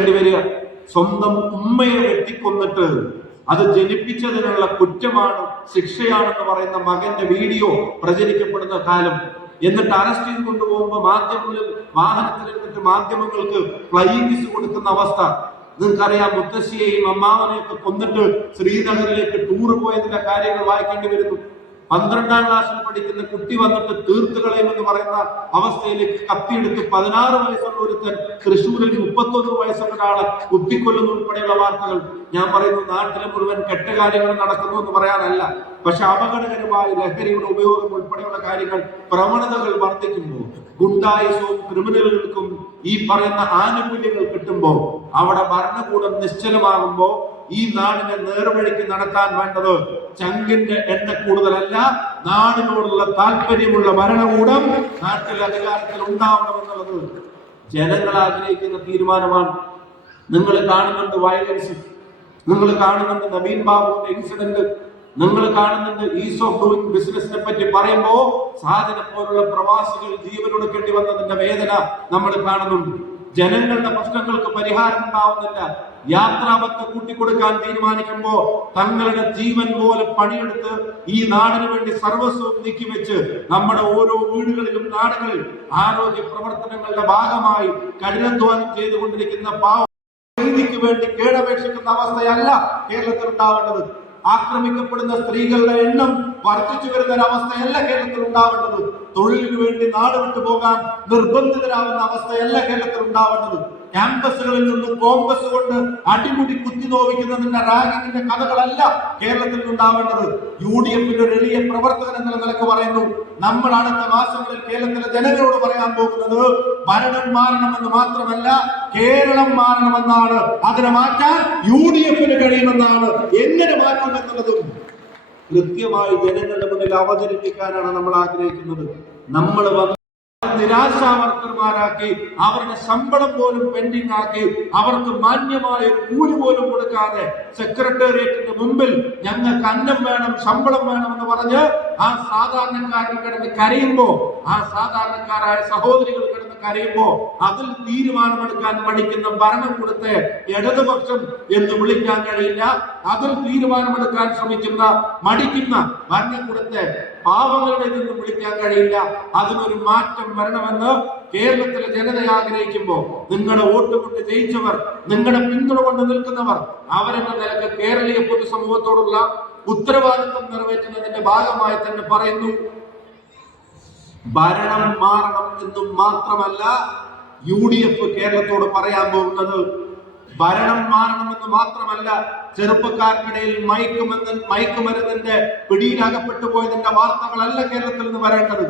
വരിക. സ്വന്തം ഉമ്മയെ വെട്ടിക്കൊന്നിട്ട് അത് ജനിപ്പിച്ചതിനുള്ള കുറ്റമാണ്, ശിക്ഷയാണെന്ന് പറയുന്ന മകന്റെ വീഡിയോ പ്രചരിക്കപ്പെടുന്ന കാലം. എന്നിട്ട് അറസ്റ്റ് ചെയ്ത് കൊണ്ടുപോകുമ്പോൾ വാഹനത്തിലിരുന്നിട്ട് മാധ്യമങ്ങൾക്ക് ഫ്ലൈയിങ് കിസ് കൊടുക്കുന്ന അവസ്ഥ. നിങ്ങൾക്കറിയാം, മുത്തശ്ശിയെയും അമ്മാവനെയൊക്കെ കൊന്നിട്ട് ശ്രീനഗറിലേക്ക് ടൂർ പോയതിന്റെ കാര്യങ്ങൾ വായിക്കേണ്ടി വരുന്നു. 12ാം ക്ലാസ്സിൽ പഠിക്കുന്ന കുട്ടി വന്നിട്ട് തീർത്ത് കളയുമെന്ന് പറയുന്ന അവസ്ഥയിലേക്ക് കത്തിയെടുത്ത് 16 വയസ്സുള്ള ഒരുത്തൻ തൃശ്ശൂരിൽ 31 വയസ്സുള്ള ഒരാളെ കുത്തിക്കൊല്ലുന്ന ഉൾപ്പെടെയുള്ള വാർത്തകൾ. ഞാൻ പറയുന്നു, നാട്ടിലെ മുഴുവൻ കെട്ട കാര്യങ്ങൾ നടക്കുന്നു എന്ന് പറയാനല്ല, പക്ഷെ അപകടകരമായ ലഹരിയുടെ ഉപയോഗം ഉൾപ്പെടെയുള്ള കാര്യങ്ങൾ, പ്രവണതകൾ വർദ്ധിക്കുമ്പോൾ, ഗുണ്ടായുസവും ക്രിമിനലുകൾക്കും ഈ പറയുന്ന ആനുകൂല്യങ്ങൾ കിട്ടുമ്പോൾ, അവിടെ ഭരണകൂടം നിശ്ചലമാകുമ്പോൾ ഈ നാടിനെ നേർവഴിക്ക് നടത്താൻ വേണ്ടത് ചങ്കിന്റെ എണ്ണ കൂടുതലല്ല, നാടിനോടുള്ള താല്പര്യമുള്ള ഭരണകൂടം നാട്ടിൽ അധികാരത്തിൽ ഉണ്ടാവണമെന്നുള്ളത് ജനങ്ങൾ ആഗ്രഹിക്കുന്ന തീരുമാനമാണ്. നിങ്ങൾ കാണുന്നുണ്ട് വയലൻസ്, നിങ്ങൾ കാണുന്നുണ്ട് നവീൻ ബാബുവിന്റെ ഇൻസിഡന്റ്, നിങ്ങൾ കാണുന്നുണ്ട് ഈസ് ഓഫ് ഡൂയിങ് ബിസിനസിനെ പറ്റി പറയുമ്പോ സാധന പോലുള്ള പ്രവാസികൾ ജീവനൊടുക്കേണ്ടി വന്നതിന്റെ വേദന നമ്മൾ കാണുന്നുണ്ട്. ജനങ്ങളുടെ പ്രശ്നങ്ങൾക്ക് പരിഹാരം ഉണ്ടാവുന്നില്ല. യാത്രാപത്ത് കൂട്ടിക്കൊടുക്കാൻ തീരുമാനിക്കുമ്പോ തങ്ങളുടെ ജീവൻ പോലെ പണിയെടുത്ത് ഈ നാടിന് വേണ്ടി സർവസ്വം നീക്കിവെച്ച് നമ്മുടെ ഓരോ വീടുകളിലും നാടുകളിൽ ആരോഗ്യ പ്രവർത്തനങ്ങളുടെ ഭാഗമായി കഠിനാധ്വാനം ചെയ്തുകൊണ്ടിരിക്കുന്ന നീതിക്ക് വേണ്ടി കേടപേക്ഷിക്കുന്ന അവസ്ഥയല്ല കേരളത്തിൽ ഉണ്ടാവേണ്ടത്. ആക്രമിക്കപ്പെടുന്ന സ്ത്രീകളുടെ എണ്ണം വർദ്ധിച്ചു വരുന്ന ഒരവസ്ഥയല്ല കേരളത്തിൽ ഉണ്ടാവേണ്ടത്. തൊഴിലിനു വേണ്ടി നാട് വിട്ടു പോകാൻ നിർബന്ധിതരാകുന്ന അവസ്ഥയല്ല കേരളത്തിൽ ഉണ്ടാവേണ്ടത്. ക്യാമ്പസുകളിൽ നിന്നും കോമ്പസ് കൊണ്ട് അടിമുടി കുത്തി നോവിക്കുന്നതിന്റെ റാഗിങ്ങിന്റെ കഥകളല്ല കേരളത്തിൽ ഉണ്ടാവേണ്ടത്. UDFന്റെ ഒരു എളിയ പ്രവർത്തകൻ എന്ന നിലക്ക് പറയുന്നു, നമ്മൾ അടുത്ത മാസങ്ങളിൽ കേരളത്തിലെ ജനങ്ങളോട് പറയാൻ പോകുന്നത് ഭരണം മാറണമെന്ന് മാത്രമല്ല, കേരളം മാറണമെന്നാണ്. അതിനെ മാറ്റാൻ UDFന് കഴിയുമെന്നാണ്. എങ്ങനെ മാറ്റുമെന്നുള്ളതും കൃത്യമായി ജനങ്ങളുടെ മുന്നിൽ അവതരിപ്പിക്കാനാണ് നമ്മൾ ആഗ്രഹിക്കുന്നത്. നമ്മൾ നിരാശാവർക്കർമാരാക്കി, അവരുടെ ശമ്പളം പോലും പെൻഡിങ് ആക്കി, അവർക്ക് മാന്യമായ കൂലി പോലും കൊടുക്കാതെ സെക്രട്ടേറിയറ്റിന്റെ മുമ്പിൽ ഞങ്ങൾക്ക് അന്നം വേണം, ശമ്പളം വേണം എന്ന് പറഞ്ഞ് ആ സാധാരണക്കാരൻ കിടന്ന് കരയുമ്പോ, ആ സാധാരണക്കാരായ സഹോദരികൾ കിടന്ന് കരയുമ്പോ അതിൽ തീരുമാനമെടുക്കാൻ പഠിക്കുന്ന ഭരണകൂടത്തെ ഇടതുപക്ഷം എന്ന് വിളിക്കാൻ കഴിയില്ല. അതിൽ തീരുമാനമെടുക്കാൻ ശ്രമിക്കുന്ന മടിക്കുന്ന ഭരണകൂടത്തെ പാവങ്ങളുടെ നിന്ന് വിളിക്കാൻ കഴിയില്ല. അതിനൊരു മാറ്റം വരണമെന്ന് കേരളത്തിലെ ജനത ആഗ്രഹിക്കുമ്പോൾ നിങ്ങളുടെ വോട്ട് കൊണ്ട് ജയിച്ചവർ, നിങ്ങളുടെ പിന്തുണ കൊണ്ട് നിൽക്കുന്നവർ, അവരെന്ന നിലക്ക് കേരളീയ പൊതുസമൂഹത്തോടുള്ള ഉത്തരവാദിത്വം നിറവേറ്റുന്നതിന്റെ ഭാഗമായി തന്നെ പറയുന്നു, ഭരണം മാറണം എന്നും മാത്രമല്ല UDF കേരളത്തോട് പറയാൻ പോകുന്നത്. ഭരണം മാറണമെന്ന് മാത്രമല്ല, ചെറുപ്പക്കാർക്കിടയിൽ മയക്കുമരുന്നിന്റെ പിടിയിലകപ്പെട്ടു പോയതിന്റെ വാർത്തകളല്ല കേരളത്തിൽ നിന്ന് വരേണ്ടത്.